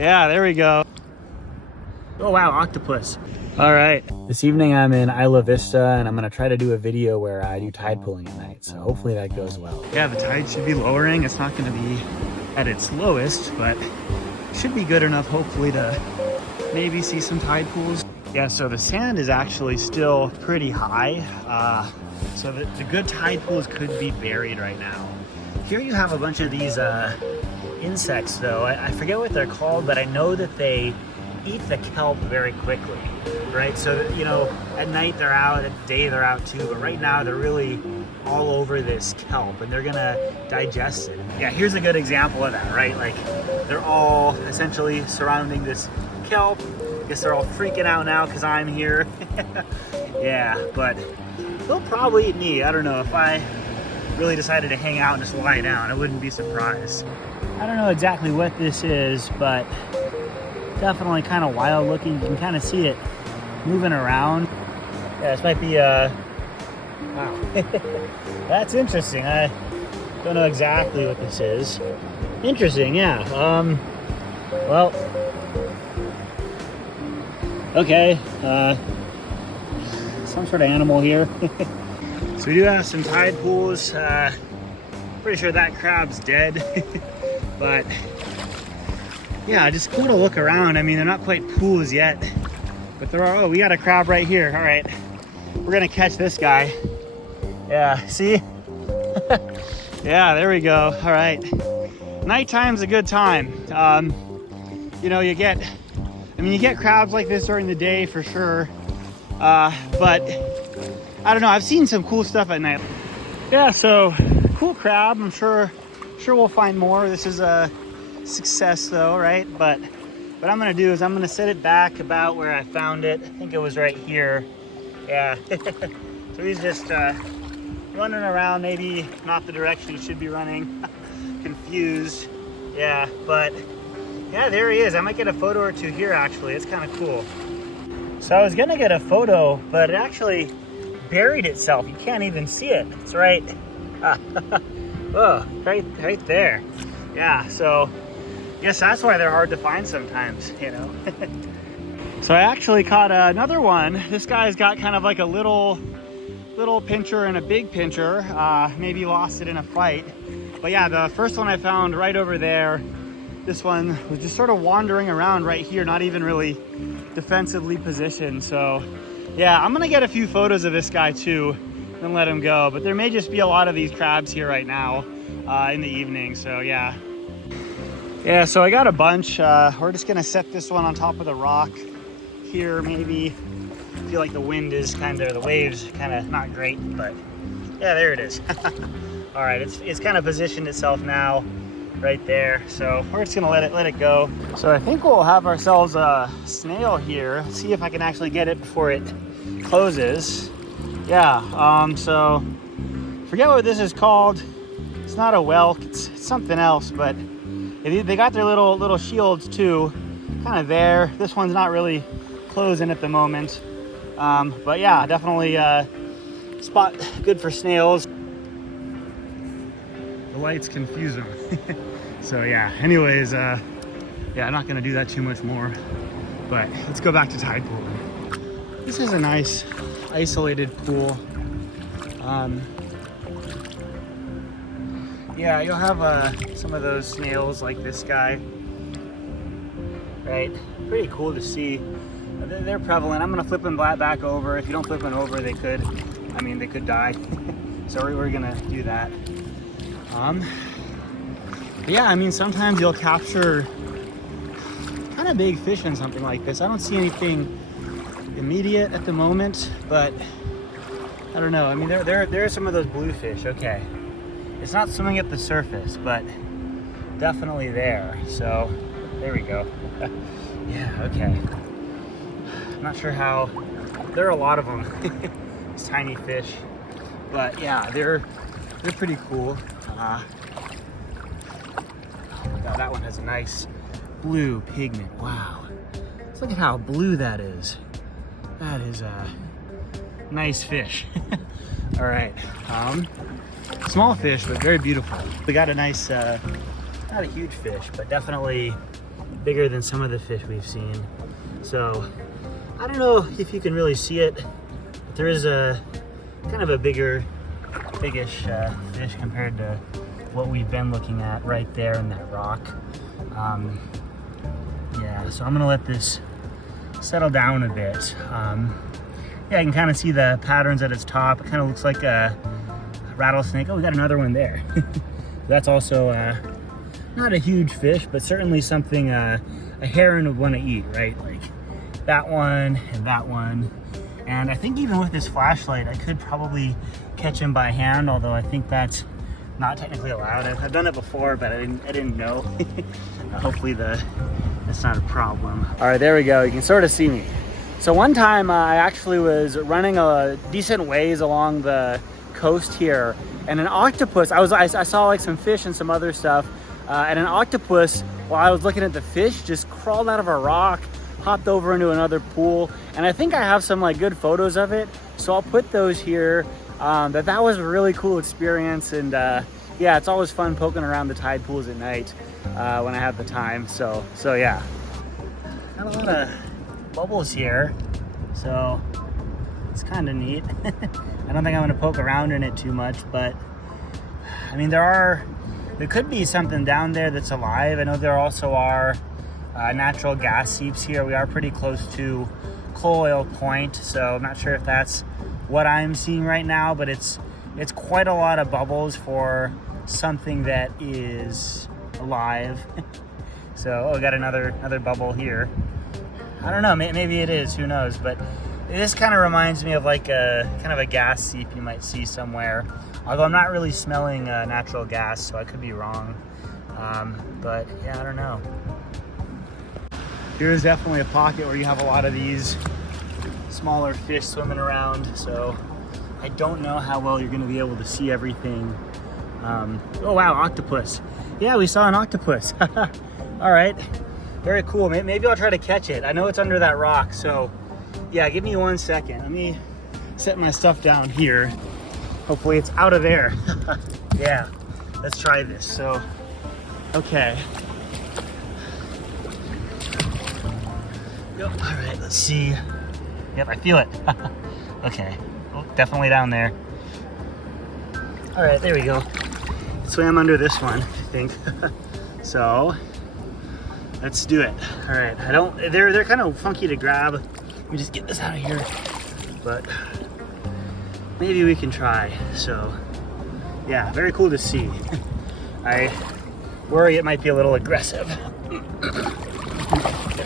Yeah, there we go. Oh wow, octopus. All right. This evening I'm in Isla Vista and I'm gonna try to do a video where I do tide pooling at night. So hopefully that goes well. Yeah, the tide should be lowering. It's not gonna be at its lowest, but it should be good enough hopefully to maybe see some tide pools. Yeah, so the sand is actually still pretty high. So the good tide pools could be buried right now. Here you have a bunch of these insects though. I forget what they're called, but I know that they eat the kelp very quickly, right? So, you know, at night they're out, at day they're out too, but right now they're really all over this kelp and they're gonna digest it. Yeah, here's a good example of that, right? Like they're all essentially surrounding this kelp. I guess they're all freaking out now because I'm here. Yeah, but they'll probably eat me. I don't know, if I really decided to hang out and just lie down, I wouldn't be surprised. I don't know exactly what this is, but definitely kind of wild looking. You can kind of see it moving around. Yeah, this might be wow. That's interesting. I don't know exactly what this is. Interesting, yeah. Well, okay. Some sort of animal here. So we do have some tide pools. Pretty sure that crab's dead. But yeah, just cool to look around. I mean, they're not quite pools yet, but there are. Oh, we got a crab right here. All right, we're gonna catch this guy. Yeah, see? Yeah, there we go. All right, nighttime's a good time. You know, you get crabs like this during the day for sure, but I don't know. I've seen some cool stuff at night. Yeah, so cool crab. I'm sure we'll find more. This is a success though, right? But what I'm gonna do is I'm gonna set it back about where I found it. I think it was right here. Yeah. So he's just running around, maybe not the direction he should be running. Confused. Yeah, but yeah, there he is. I might get a photo or two here actually. It's kind of cool. So I was gonna get a photo, but it actually buried itself. You can't even see it. It's right. Oh, right there. Yeah, so I guess that's why they're hard to find sometimes, you know. So I actually caught another one. This guy's got kind of like a little pincher and a big pincher. Maybe lost it in a fight. But yeah, the first one I found right over there, this one was just sort of wandering around right here, not even really defensively positioned. So yeah, I'm gonna get a few photos of this guy too and let him go. But there may just be a lot of these crabs here right now in the evening, so yeah. Yeah, so I got a bunch. We're just gonna set this one on top of the rock here, maybe. I feel like the wind is the waves kind of not great, but yeah, there it is. All right, it's kind of positioned itself now right there. So we're just gonna let it go. So I think we'll have ourselves a snail here. See if I can actually get it before it closes. Yeah, so forget what this is called. It's not a whelk, it's something else, but they got their little shields too, kind of there. This one's not really closing at the moment. But yeah, definitely spot good for snails. The lights confuse them. So yeah, anyways, yeah, I'm not gonna do that too much more, but let's go back to tide pooling. This is a nice isolated pool. Yeah, you'll have some of those snails like this guy, right? Pretty cool to see. They're prevalent. I'm gonna flip them back over. If you don't flip them over, they could die. So we're gonna do that. Yeah, I mean, sometimes you'll capture kind of big fish in something like this. I don't see anything immediate at the moment, but I don't know. I mean, there are some of those bluefish. Okay, it's not swimming at the surface, but definitely there. So there we go. Yeah, okay. I'm not sure how. There are a lot of them. These tiny fish, but yeah, they're pretty cool. That one has a nice blue pigment. Wow, let's look at how blue that is. That is a nice fish. All right, small fish, but very beautiful. We got a nice, not a huge fish, but definitely bigger than some of the fish we've seen. So I don't know if you can really see it, but there is a kind of a biggish fish compared to what we've been looking at right there in that rock. Yeah, so I'm gonna let this settle down a bit. Yeah, I can kind of see the patterns at its top. It kind of looks like a rattlesnake. Oh, we got another one there. That's also not a huge fish, but certainly something a heron would want to eat, right? Like that one and that one. And I think even with this flashlight, I could probably catch him by hand, although I think that's not technically allowed. I've done it before, but I didn't know. Hopefully that's not a problem. All right, there we go. You can sort of see me. So one time I actually was running a decent ways along the coast here, and an octopus, I saw like some fish and some other stuff, and an octopus, while I was looking at the fish, just crawled out of a rock, hopped over into another pool, and I think I have some like good photos of it, so I'll put those here. That was a really cool experience, and yeah, it's always fun poking around the tide pools at night when I have the time. So yeah, got a lot of bubbles here, so it's kind of neat. I don't think I'm going to poke around in it too much, but I mean there could be something down there that's alive. I know there also are natural gas seeps here. We are pretty close to Coal Oil Point, so I'm not sure if that's what I'm seeing right now, but it's quite a lot of bubbles for something that is alive. So we got another bubble here. I don't know, maybe it is, who knows, but this kind of reminds me of like a kind of a gas seep you might see somewhere, although I'm not really smelling natural gas, so I could be wrong. But yeah, I don't know. Here's definitely a pocket where you have a lot of these smaller fish swimming around, so I don't know how well you're going to be able to see everything. Oh wow, octopus. Yeah, we saw an octopus. All right, very cool. Maybe I'll try to catch it. I know it's under that rock, so yeah, give me 1 second. Let me set my stuff down here. Hopefully it's out of there. Yeah, let's try this. So, okay. Go. All right, let's see. Yep, I feel it. Okay, oh, definitely down there. All right, there we go. Swam under this one, I think. So let's do it. All right, they're kind of funky to grab. Let me just get this out of here, but maybe we can try. So yeah, very cool to see. I worry it might be a little aggressive.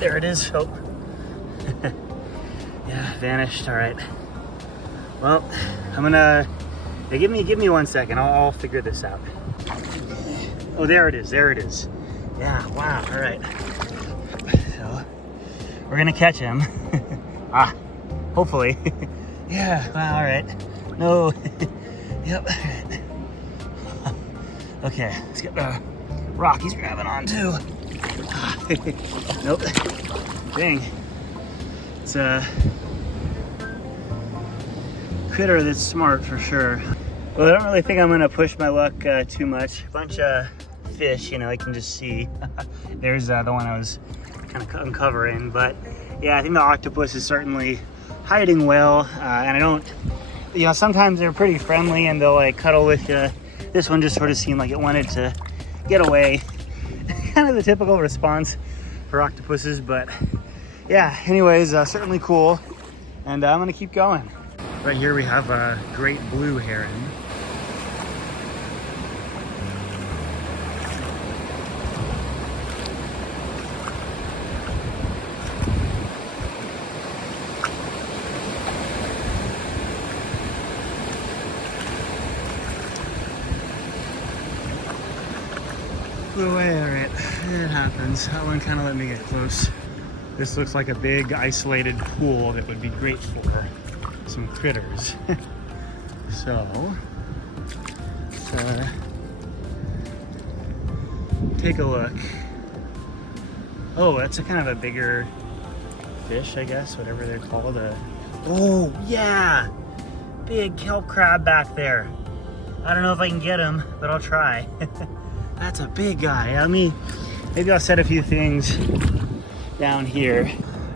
There it is. Oh. Yeah, vanished. All right. Well, I'm gonna give me 1 second. I'll figure this out. Oh, there it is. There it is. Yeah. Wow. All right. So we're gonna catch him. Hopefully. Yeah. Wow. All right. No. Yep. All right. Okay. Let's get the rock he's grabbing on too. Nope. Dang. It's a critter that's smart for sure. Well, I don't really think I'm gonna push my luck too much. Bunch of fish, you know, I can just see. There's the one I was kind of uncovering, but yeah, I think the octopus is certainly hiding well, and I don't, you know, sometimes they're pretty friendly and they'll like cuddle with you. This one just sort of seemed like it wanted to get away. Kind of the typical response for octopuses, but yeah, anyways, certainly cool, and I'm gonna keep going. Right here we have a great blue heron. Flew away. All right, it happens. That one kind of let me get close. This looks like a big isolated pool that would be great for some critters. So let's take a look. Oh, that's a kind of a bigger fish, I guess, whatever they're called. Oh yeah, big kelp crab back there. I don't know if I can get him, but I'll try. That's a big guy. Let me maybe I'll set a few things down here.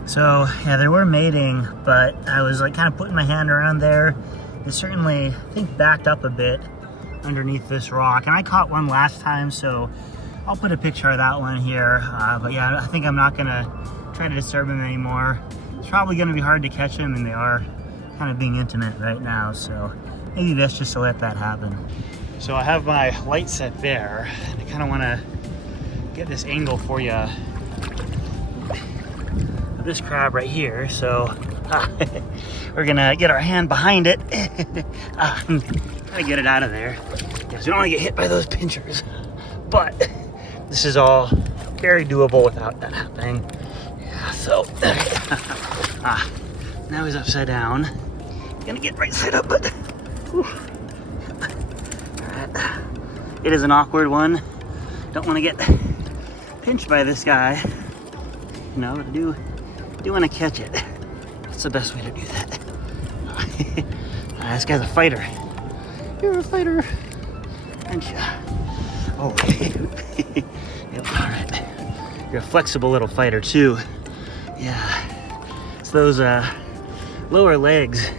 So yeah, they were mating, but I was like kind of putting my hand around there. It certainly, I think, backed up a bit underneath this rock, and I caught one last time, so I'll put a picture of that one here. But yeah, I think I'm not gonna try to disturb them anymore. It's probably gonna be hard to catch them, and they are kind of being intimate right now, so maybe best just to let that happen. So I have my light set there, and I kind of want to get this angle for you. This crab right here, so we're gonna get our hand behind it. Try to get it out of there, because we don't want to get hit by those pinchers. But this is all very doable without that happening. Yeah, so now he's upside down. Gonna get right side up, but whew. All right. It is an awkward one. Don't want to get pinched by this guy. You know, do want to catch it. That's the best way to do that. This guy's a fighter. You're a fighter, aren't you? Oh, yep, all right. You're a flexible little fighter too. Yeah, it's those lower legs,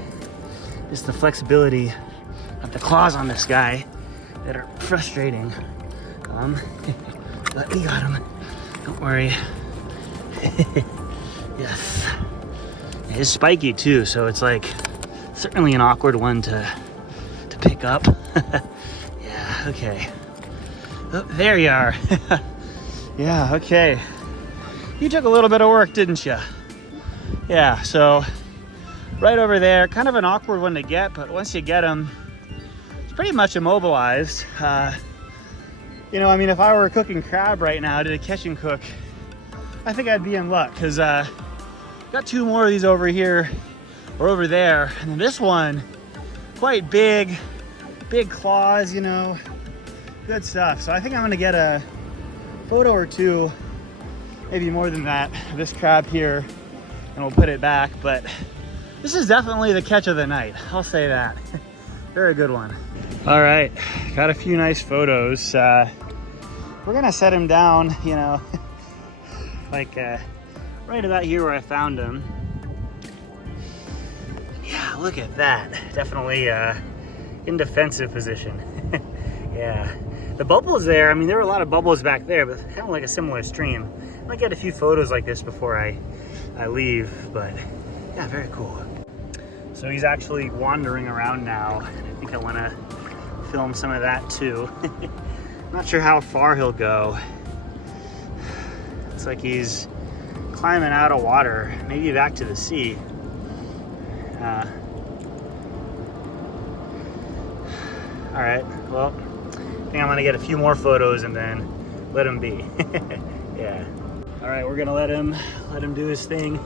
just the flexibility of the claws on this guy that are frustrating. But we got him. Don't worry. Yes. It is spiky too, so it's like certainly an awkward one to pick up. Yeah, okay. Oh, there you are. Yeah, okay. You took a little bit of work, didn't you? Yeah, so right over there, kind of an awkward one to get, but once you get them, it's pretty much immobilized. You know, I mean, if I were cooking crab right now, did a catch and cook, I think I'd be in luck, because got two more of these over here or over there, and then this one, quite big claws, you know, good stuff. So I think I'm gonna get a photo or two, maybe more than that, of this crab here, and we'll put it back. But this is definitely the catch of the night, I'll say that. Very good one. All right, got a few nice photos. We're gonna set him down, you know, like right about here where I found him. Yeah, look at that. Definitely in defensive position. Yeah, the bubbles there, I mean, there were a lot of bubbles back there, but kind of like a similar stream. I might get a few photos like this before I leave, but yeah, very cool. So he's actually wandering around now, and I think I want to film some of that too. Not sure how far he'll go. It's like he's climbing out of water, maybe back to the sea. All right, well, I think I'm gonna get a few more photos and then let him be. Yeah. All right, we're gonna let him do his thing.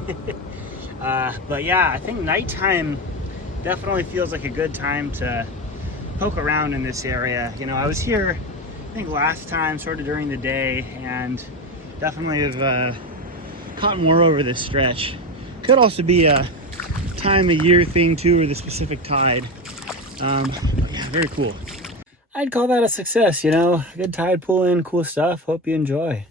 But yeah, I think nighttime definitely feels like a good time to poke around in this area. You know, I was here, I think last time, sort of during the day, and definitely have caught more over this stretch. Could also be a time of year thing too, or the specific tide. But yeah, very cool. I'd call that a success, you know, good tide pool in, cool stuff. Hope you enjoy.